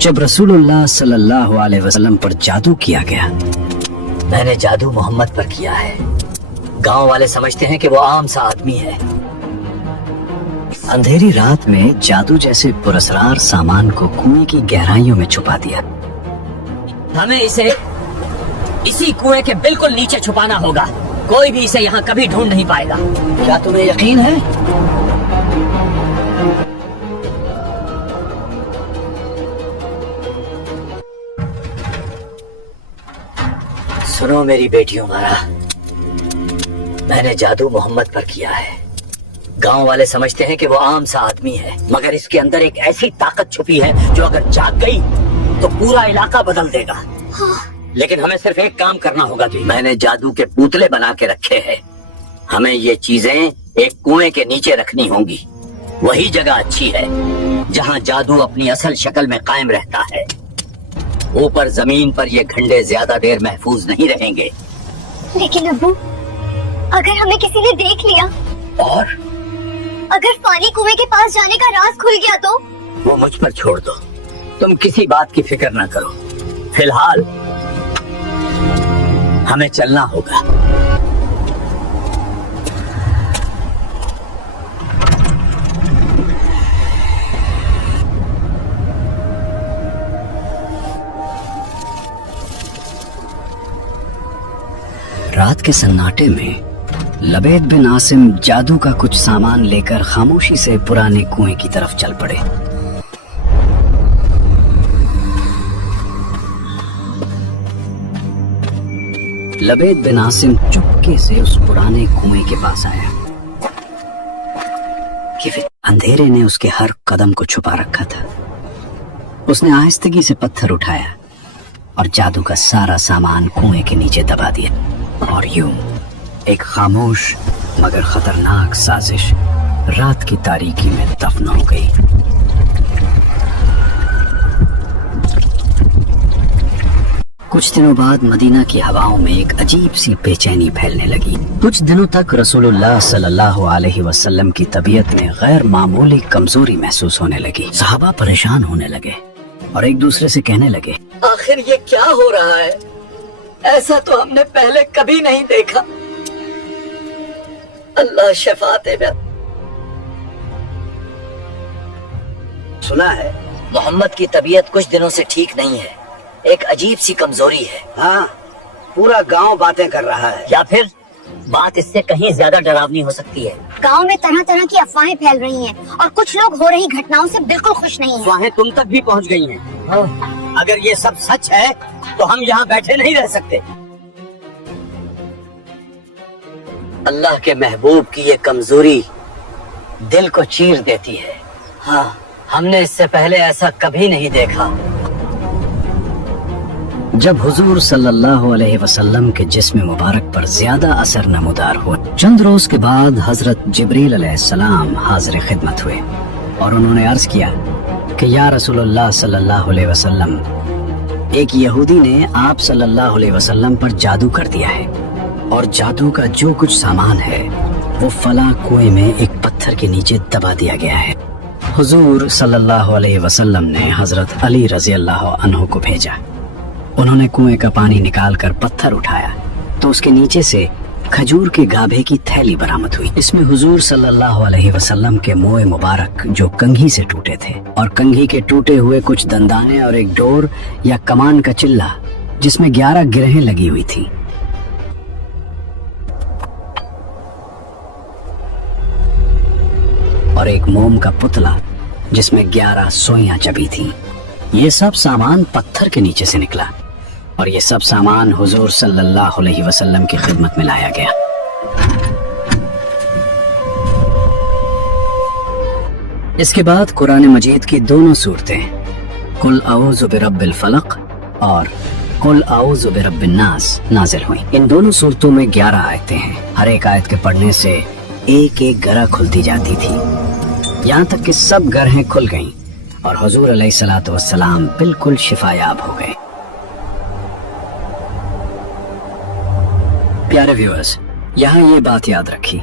जब रसूलुल्लाह सल्लल्लाहु अलैहि वसल्लम पर जादू किया गया। मैंने जादू मोहम्मद पर किया है। गांव वाले समझते हैं कि वो आम सा आदमी है। अंधेरी रात में जादू जैसे पुरस्कार सामान को कुएं की गहराइयों में छुपा दिया। हमें इसे इसी कुएं के बिल्कुल नीचे छुपाना होगा। कोई भी इसे यहाँ कभी ढूंढ नहीं पाएगा। क्या तुम्हें यकीन है? सुनो मेरी बेटियों मारा, मैंने जादू मोहम्मद पर किया है। गांव वाले समझते हैं कि वो आम सा आदमी है, मगर इसके अंदर एक ऐसी ताकत छुपी है जो अगर जाग गई तो पूरा इलाका बदल देगा। हाँ। लेकिन हमें सिर्फ एक काम करना होगा जी। मैंने जादू के पुतले बना के रखे हैं। हमें ये चीजें एक कुएं के नीचे रखनी होंगी। वही जगह अच्छी है जहाँ जादू अपनी असल शक्ल में कायम रहता है। ऊपर जमीन पर ये घंटे ज्यादा देर महफूज नहीं रहेंगे। लेकिन अब्बू, अगर हमें किसी ने देख लिया और अगर पानी कुएं के पास जाने का राज खुल गया तो? वो मुझ पर छोड़ दो। तुम किसी बात की फिक्र ना करो। फिलहाल हमें चलना होगा। रात के सन्नाटे में लबेद बिन आसिम जादू का कुछ सामान लेकर खामोशी से पुराने कुएं की तरफ चल पड़े। लबेद बिन आसिम चुपके से उस पुराने कुएं के पास आया कि अंधेरे ने उसके हर कदम को छुपा रखा था। उसने आहिस्तगी से पत्थर उठाया और जादू का सारा सामान कुएं के नीचे दबा दिया। और यूं एक खामोश मगर खतरनाक साजिश रात की तारीकी में दफन हो गई। कुछ दिनों बाद मदीना की हवाओं में एक अजीब सी बेचैनी फैलने लगी। कुछ दिनों तक रसूलुल्लाह सल्लल्लाहु अलैहि वसल्लम की तबीयत में गैर मामूली कमजोरी महसूस होने लगी। सहाबा परेशान होने लगे और एक दूसरे से कहने लगे, आखिर ये क्या हो रहा है? ऐसा तो हमने पहले कभी नहीं देखा। अल्लाह शफा दे। सुना है मोहम्मद की तबीयत कुछ दिनों से ठीक नहीं है। एक अजीब सी कमजोरी है। हाँ, पूरा गांव बातें कर रहा है। या फिर बात इससे कहीं ज्यादा डरावनी हो सकती है। गांव में तरह तरह की अफवाहें फैल रही हैं और कुछ लोग हो रही घटनाओं से बिल्कुल खुश नहीं हैं। अफवाहें तुम तक भी पहुंच गई हैं। हाँ। अगर ये सब सच है तो हम यहाँ बैठे नहीं रह सकते। अल्लाह के महबूब की ये कमजोरी दिल को चीर देती है। हाँ, हमने इससे पहले ऐसा कभी नहीं देखा। जब हुजूर सल्लल्लाहु अलैहि वसल्लम के जिस्म मुबारक पर ज्यादा असर नमूदार हुआ, चंद रोज के बाद हजरत जिब्रील अलैहिस्सलाम हाजिर खिदमत हुए और उन्होंने अर्ज किया कि या रसूलुल्लाह सल्लल्लाहु अलैहि वसल्लम, एक यहूदी ने आप सल्लल्लाहु अलैहि वसल्लम पर जादू कर दिया है और जादू का जो कुछ सामान है वो फला कुएं में एक पत्थर के नीचे दबा दिया गया है। हुजूर सल्लल्लाहु अलैहि वसल्लम ने हजरत अली रज़ी अल्लाह अन्हु को भेजा। उन्होंने कुएं का पानी निकालकर पत्थर उठाया तो उसके नीचे से खजूर के गाभे की थैली बरामद हुई। इसमें हुजूर सल्लल्लाहु अलैहि वसल्लम के मोए मुबारक जो कंघी से टूटे थे और कंघी के टूटे हुए कुछ दंदाने और एक डोर या कमान का चिल्ला जिसमें 11 गिरहें लगी हुई थी। और एक मोम का पुतला जिसमें 11 सोइयां चबी थी। ये सब सामान पत्थर के नीचे से निकला और ये सब सामान हुजूर सल्लल्लाहु अलैहि वसल्लम की खिदमत में लाया गया। इसके बाद कुरान मजीद की दोनों सूरतें कुल औज़ु बिरब्बिल फलक और कुल औज़ु बिरब्बिन नास नाजिल हुई। इन दोनों सूरतों में 11 आयतें हैं। हर एक आयत के पढ़ने से एक एक गरा खुलती जाती थी, यहाँ तक कि सब गरहें खुल गईं और हुजूर अलैहिस्सलातु वस्सलाम बिल्कुल शिफायाब हो गए। प्यारे व्यूअर्स, यहाँ ये बात याद रखी,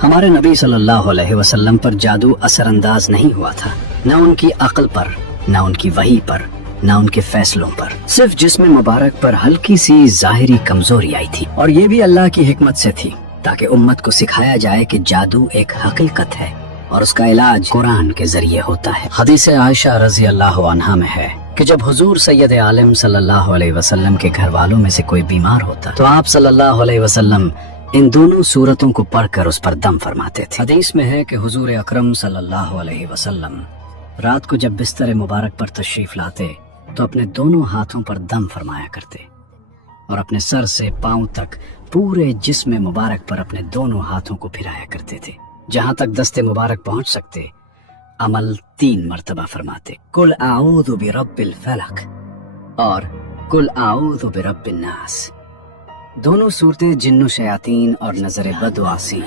हमारे नबी सल्लल्लाहु अलैहि वसल्लम पर जादू असरअंदाज नहीं हुआ था, न उनकी अक्ल पर, न उनकी वही पर, ना उनके फैसलों पर। सिर्फ जिस्म मुबारक पर हल्की सी जाहिरी कमजोरी आई थी, और ये भी अल्लाह की हिकमत से थी, ताकि उम्मत को सिखाया जाए कि जादू एक हकीकत है और उसका इलाज कुरान के जरिए होता है। हदीस आयशा रजी अल्लाह अन्हा में है कि जब हुजूर सैयद आलम सल्लल्लाहु अलैहि वसल्लम के घर वालों में से कोई बीमार होता तो आप सल्लल्लाहु अलैहि वसल्लम इन दोनों सूरतों को पढ़कर उस पर दम फरमाते थे। हदीस में है कि हुजूर अकरम सल्लल्लाहु अलैहि वसल्लम रात को जब बिस्तर मुबारक पर तशरीफ लाते तो अपने दोनों हाथों पर दम फरमाया करते और अपने सर से पांव तक पूरे जिस्म मुबारक पर अपने दोनों हाथों को फिराया करते थे। जहां तक दस्ते मुबारक पहुंच सकते अमल 3 मर्तबा फरमाते, कुल आऊज़ु बिरब्बिल फलक और कुल आऊज़ु बिरब्बिन नास। दोनों सूरतें जिन्नो शयातीन और नजर बदवासी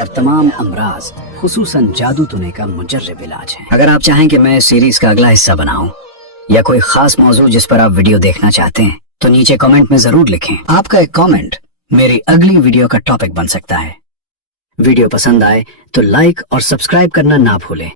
और तमाम अमराज खुसूसन जादू टोने का मुजर्रब इलाज है। अगर आप चाहें कि मैं इस सीरीज का अगला हिस्सा बनाऊं या कोई खास मौजू जिस पर आप वीडियो देखना चाहते हैं तो नीचे कमेंट में जरूर लिखें। आपका एक कमेंट मेरी अगली वीडियो का टॉपिक बन सकता है। वीडियो पसंद आए तो लाइक और सब्सक्राइब करना ना भूलें।